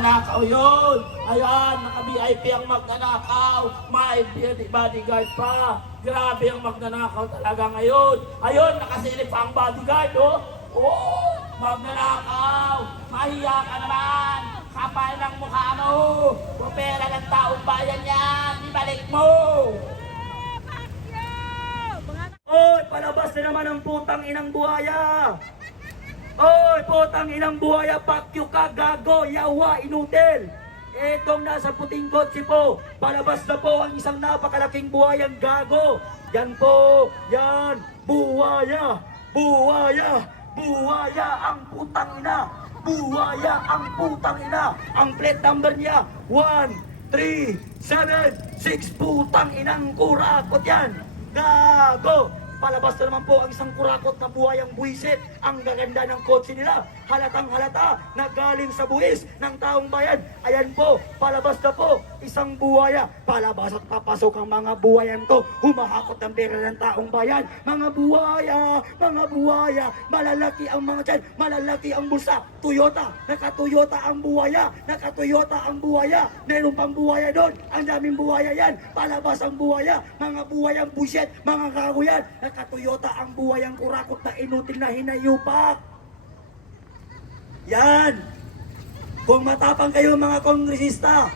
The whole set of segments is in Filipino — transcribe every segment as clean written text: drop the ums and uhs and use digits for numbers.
magnanakaw yun. Ayan, naka-VIP ang magnanakaw. May bodyguard pa. Grabe ang magnanakaw talaga ngayon. Ayun, nakasilip pa ang bodyguard, oh. Oh, magnanakaw. Mahiya ka naman. Kapal ng mukha mo. Pupera ng taong bayan yan. Ibalik mo. Oy, palabas na naman ang putang inang buhaya. Oy, putang inang buhaya, pakyo ka, gago, yawa, inutil. Etong nasa puting kotse po, palabas na po ang isang napakalaking buhayang gago. Yan po, yan, buhaya, buhaya, buhaya ang putang ina. Buhaya ang putang ina. Ang plate number niya, 1376, putang inang kurakot yan. Gago! Palabas na naman po ang isang kurakot na buhayang buwisit. Ang gaganda ng kotse nila. Halatang halata na galing sa buwis ng taong bayan. Ayan po, palabas na po isang buhaya. Palabas at papasok ang mga buhayan to. Humahakot ng pera ng taong bayan. Mga buhaya, malalaki ang mga tiyan, malalaki ang bulsa. Toyota, naka-Toyota ang buhaya. Naka-Toyota ang buhaya. Meron pang buhaya doon. Ang daming buhaya yan. Palabas ang buhaya. Mga buhayang buwisit, mga gago yan. Naka-Toyota ang buhayang kurakot na inutil na hinayupak. Yan. Kung matapang kayo mga kongresista,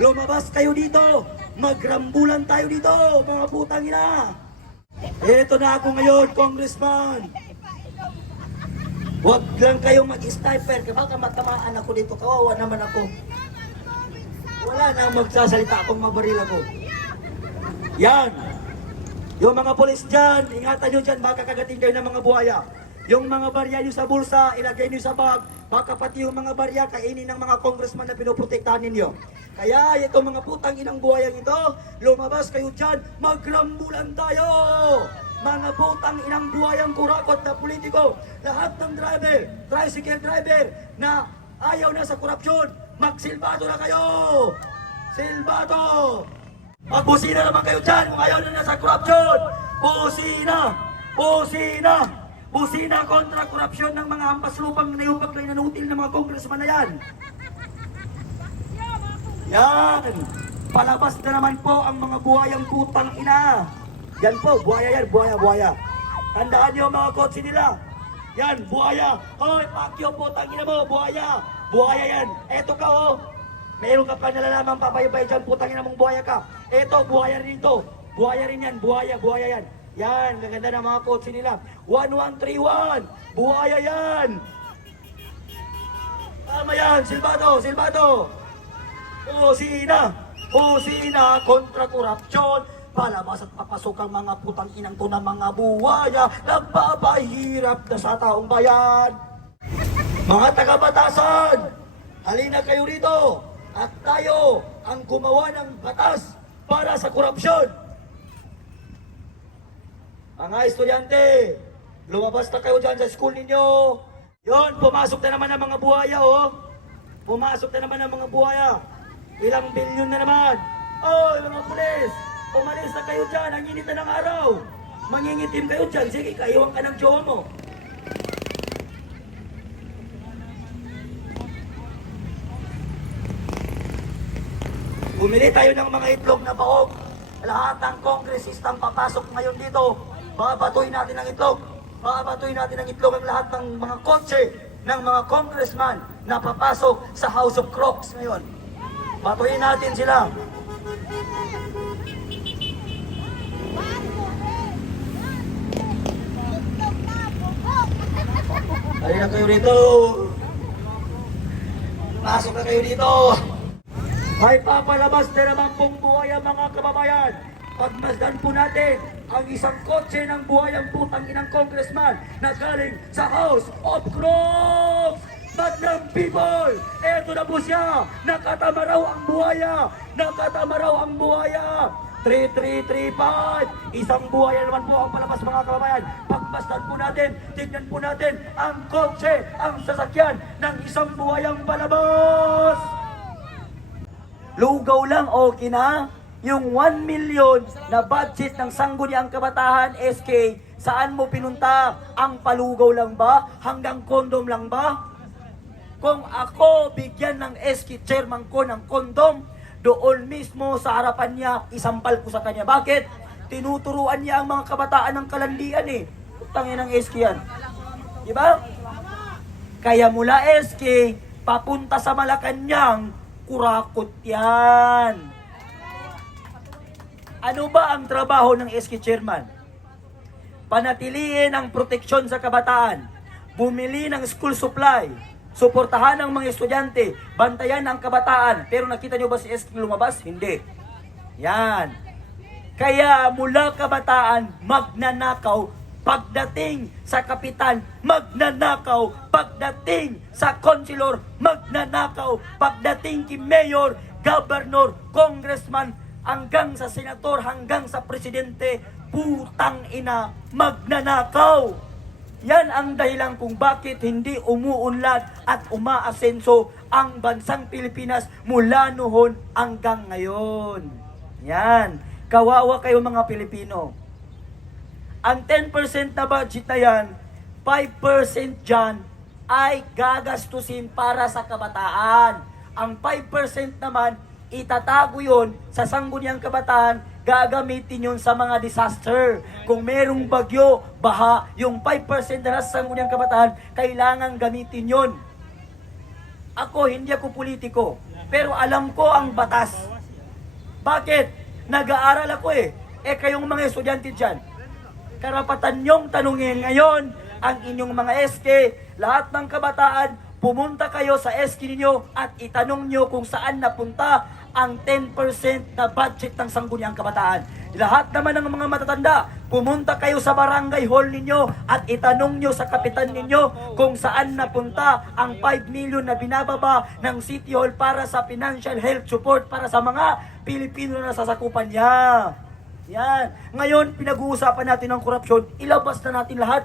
lumabas kayo dito. Magrambulan tayo dito, mga putang ina. Ito na ako ngayon, congressman. Huwag lang kayong mag-sniper. Baka matamaan ako dito. Kawawa naman ako. Wala na magsasalita akong mabaril ako. Yan. Yung mga polis dyan, ingatan nyo dyan, baka kagating kayo ng mga buhaya. Yung mga barya nyo sa bulsa, ilagay nyo sa bag, baka pati yung mga barya kainin ng mga congressman na pinoprotektahan ninyo. Kaya itong mga putang inang buhayang ito, lumabas kayo dyan, magrambulan tayo! Mga putang inang buhayang kurakot na politiko, lahat ng driver, tricycle driver na ayaw na sa korupsyon, magsilbato na kayo! Silbato! Magbusina naman kayo dyan kung ayaw na sa korupsyon. Busina! Busina! Busina kontra korupsyon ng mga hampas lupang nayupag na inanutil ng mga congressman na yan. Yan! Palabas na naman po ang mga buhayang putang ina. Yan po, buhaya yan, buhaya. Tandaan niyo mga kotse nila. Yan, buhaya. Hoy, pakyo putang ina mo, buhaya. Buhaya yan. Eto ka oh. Meron ka pa nalalaman papayabay dyan, putang ina mong buhaya ka. Eto, buhaya rin ito. Buhaya rin yan, buhaya yan. Yan, gaganda ng mga kotse nila. 1131, buhaya yan. Tama yan, silbato. Busina kontra korupsyon. Palabas at papasok ang mga putang inang to ng mga buhaya. Nagpapahirap na sa taong bayan. Mga taga-batasan, halina kayo rito. At tayo ang gumawa ng batas para sa korupsyon. Mga estudyante, lumabas na kayo dyan sa school ninyo. Yon, pumasok na naman ang mga buhaya, oh. Pumasok na naman ang mga buhaya. Ilang bilyon na naman. Oy, mga pulis, umalis na kayo dyan. Ang init na ng araw. Mangingitim kayo dyan. Sige, kaiwan ka ng jowa mo. Bumili tayo ng mga itlog na baog. Lahat ng kongresistang papasok ngayon dito, babatuin natin ang itlog. Babatuin natin ang itlog ang lahat ng mga kotse ng mga congressman na papasok sa House of Crocs ngayon. Batuin natin sila. Halina kayo rito. Pasok na kayo dito. May papalabas na naman pong buhaya mga kababayan. Pagmasdan po natin ang isang kotse ng buhayang putang inang congressman na galing sa House of Crocs! Madlang people! Eto na po siya! Nakatama raw ang buhaya! Nakatama raw ang buhaya! 3335! Isang buhaya naman po ang palabas mga kababayan. Pagmasdan po natin, tignan po natin ang kotse, ang sasakyan ng isang buhayang palabas! Lugaw lang, okay na? Yung 1 million na budget ng Sangguniang Kabataan, SK, saan mo pinunta? Ang palugaw lang ba? Hanggang kondom lang ba? Kung ako bigyan ng SK chairman ko ng kondom, doon mismo sa harapan niya, isampal ko sa kanya. Bakit? Tinuturuan niya ang mga kabataan ng kalandian eh. Utangin ng SK yan. Diba? Kaya mula SK, papunta sa Malacanang, kurakot yan. Ano ba ang trabaho ng SK chairman? Panatiliin ang proteksyon sa kabataan, bumili ng school supply, suportahan ang mga estudyante, bantayan ang kabataan. Pero nakita nyo ba si SK lumabas? Hindi. Yan. Kaya mula kabataan, magnanakaw. Pagdating sa kapitan, magnanakaw. Pagdating sa konsilor, magnanakaw. Pagdating kay mayor, governor, congressman, hanggang sa senator, hanggang sa presidente, putang ina, magnanakaw. Yan ang dahilan kung bakit hindi umuunlad at umaasenso ang bansang Pilipinas mula noon hanggang ngayon. Yan. Kawawa kayo mga Pilipino. Ang 10% na budget na yan, 5% dyan ay gagastusin para sa kabataan. Ang 5% naman, itatago yun sa sangguniang kabataan, gagamitin yun sa mga disaster. Kung merong bagyo, baha, yung 5% na sa sangguniang kabataan, kailangan gamitin yun. Ako, hindi ako politiko, pero alam ko ang batas. Bakit? Nag-aaral ako eh. Kayong mga estudyante dyan, karapatan nyong tanungin ngayon ang inyong mga SK, lahat ng kabataan, pumunta kayo sa SK ninyo at itanong nyo kung saan napunta ang 10% na budget ng sangguniang kabataan. Lahat naman ng mga matatanda, pumunta kayo sa barangay hall ninyo at itanong nyo sa kapitan ninyo kung saan napunta ang 5 million na binababa ng City Hall para sa financial health support para sa mga Pilipino na sasakupan niya. Yan. Ngayon, pinag-uusapan natin ang korupsyon, ilabas na natin lahat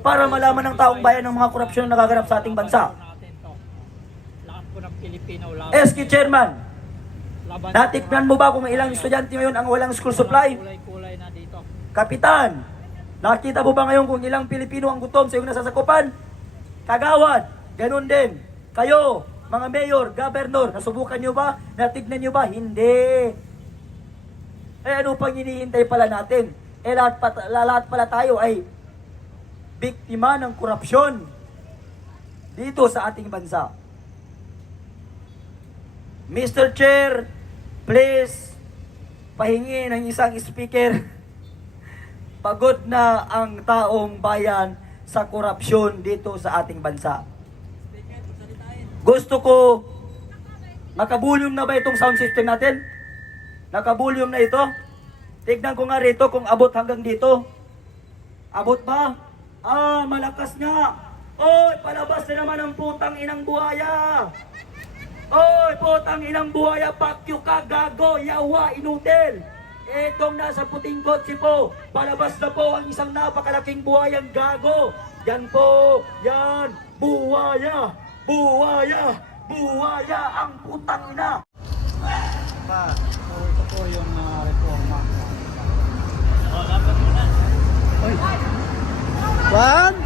para malaman ng taong bayan ng mga korupsyon na nagaganap sa ating bansa. SK Chairman, natikman mo ba kung ilang estudyante ngayon ang walang school supply? Kapitan, nakita mo ba ngayon kung ilang Pilipino ang gutom sa iyong nasasakupan? Kagawad, ganun din. Kayo, mga mayor, governor, nasubukan nyo ba? Natignan nyo ba? Hindi. Ano pang hinihintay pala natin? Lahat pala tayo ay biktima ng korupsyon dito sa ating bansa. Mr. Chair, please, pahingi ng isang speaker. Pagod na ang taong bayan sa korupsyon dito sa ating bansa. Gusto ko, nakabulyum na ba itong sound system natin? Nakabulyum na ito? Tignan ko nga rito kung abot hanggang dito. Abot ba? Malakas nga. Oy, palabas na naman ang putang inang buhaya. Oy, putang inang buhaya, pakyo ka, gago, yawa, inutil. Etong nasa puting kotse po, palabas na po ang isang napakalaking buhayang gago. Yan po, yan, buhaya, buhaya, buhaya, ang putang ina. Ito po yung reforma. One,